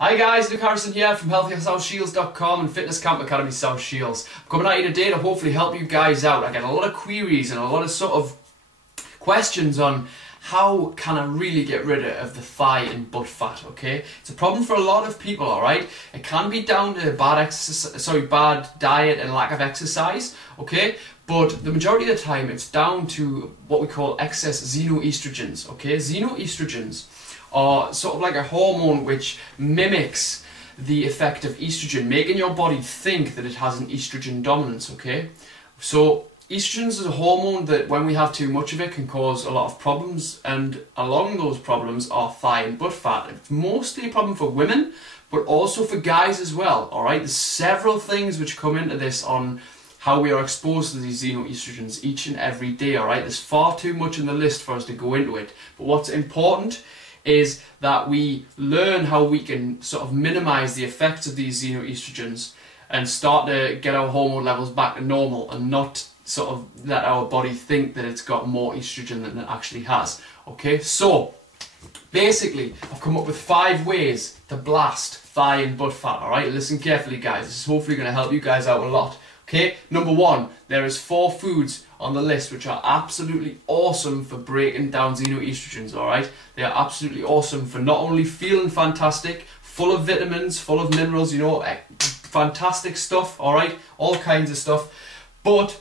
Hi guys, Luke Harrison here from healthysouthshields.com and Fitness Camp Academy South Shields. I'm coming at you today to hopefully help you guys out. I get a lot of queries and a lot of sort of questions on how can I really get rid of the thigh and butt fat, okay? It's a problem for a lot of people, alright? It can be down to bad diet and lack of exercise, okay? But the majority of the time it's down to what we call excess xenoestrogens, okay? Xenoestrogens are sort of like a hormone which mimics the effect of estrogen, making your body think that it has an estrogen dominance, okay? So estrogen is a hormone that when we have too much of it can cause a lot of problems, and along those problems are thigh and butt fat. It's mostly a problem for women, but also for guys as well, alright? There's several things which come into this on how we are exposed to these xenoestrogens each and every day, alright? There's far too much in the list for us to go into it, but what's important is that we learn how we can sort of minimize the effects of these xenoestrogens and start to get our hormone levels back to normal and not sort of let our body think that it's got more estrogen than it actually has. Okay, so basically I've come up with 5 ways to blast thigh and butt fat. Alright, listen carefully guys, this is hopefully going to help you guys out a lot. Okay, number 1, there is 4 foods on the list which are absolutely awesome for breaking down xenoestrogens, alright? They are absolutely awesome for not only feeling fantastic, full of vitamins, full of minerals, you know, fantastic stuff, alright? All kinds of stuff. But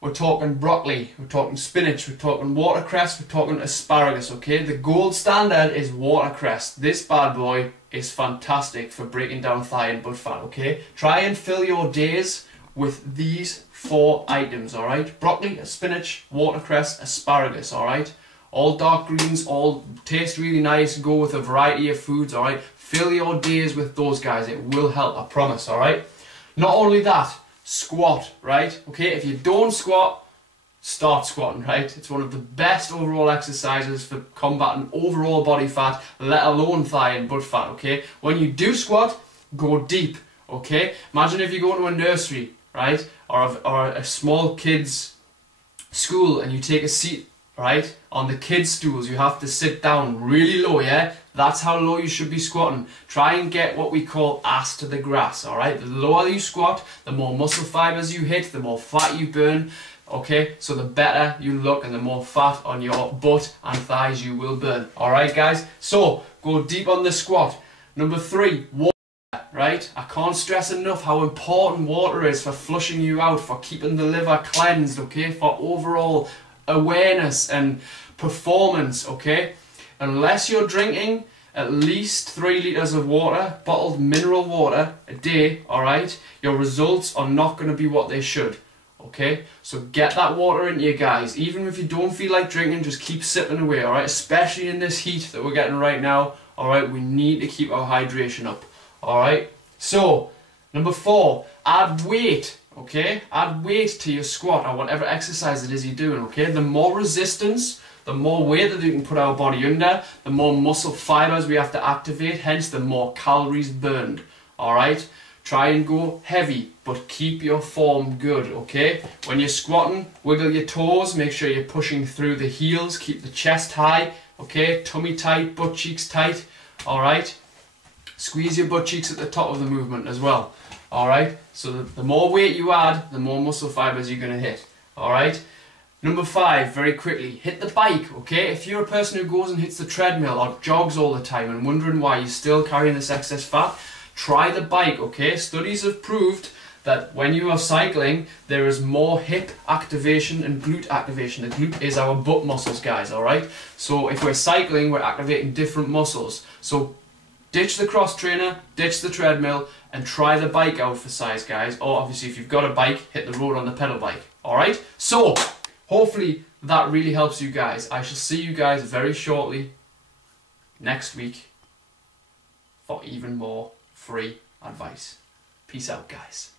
we're talking broccoli, we're talking spinach, we're talking watercress, we're talking asparagus, okay? The gold standard is watercress. This bad boy is fantastic for breaking down thigh and butt fat, okay? Try and fill your days with these 4 items, alright? Broccoli, spinach, watercress, asparagus, alright? All dark greens, all taste really nice, go with a variety of foods, alright? Fill your days with those guys, it will help, I promise, alright? Not only that, squat, right? Okay, if you don't squat, start squatting, right? It's one of the best overall exercises for combating overall body fat, let alone thigh and butt fat, okay? When you do squat, go deep, okay? Imagine if you go to a nursery, right? Or a small kid's school and you take a seat, right? On the kids' stools, you have to sit down really low, yeah? That's how low you should be squatting. Try and get what we call ass to the grass, alright? The lower you squat, the more muscle fibers you hit, the more fat you burn, okay? So the better you look and the more fat on your butt and thighs you will burn, alright guys? So, go deep on the squat. Number 3, water. Right? I can't stress enough how important water is for flushing you out, for keeping the liver cleansed, okay? For overall awareness and performance, okay? Unless you're drinking at least 3 litres of water, bottled mineral water a day, alright? Your results are not going to be what they should, okay? So get that water into you guys. Even if you don't feel like drinking, just keep sipping away, alright? Especially in this heat that we're getting right now, alright? We need to keep our hydration up. Alright, so number 4, add weight, okay? Add weight to your squat or whatever exercise it is you're doing, okay? The more resistance, the more weight that you can put our body under, the more muscle fibers we have to activate, hence the more calories burned, alright? Try and go heavy, but keep your form good, okay? When you're squatting, wiggle your toes, make sure you're pushing through the heels, keep the chest high, okay? Tummy tight, butt cheeks tight, alright? Squeeze your butt cheeks at the top of the movement as well, alright? So the more weight you add, the more muscle fibers you're going to hit, alright? Number 5, very quickly, hit the bike, okay? If you're a person who goes and hits the treadmill or jogs all the time and wondering why you're still carrying this excess fat, try the bike, okay? Studies have proved that when you are cycling, there is more hip activation and glute activation. The glute is our butt muscles, guys, alright? So if we're cycling, we're activating different muscles. So ditch the cross trainer, ditch the treadmill, and try the bike out for size, guys. Or obviously, if you've got a bike, hit the road on the pedal bike. Alright? So, hopefully that really helps you guys. I shall see you guys very shortly next week for even more free advice. Peace out, guys.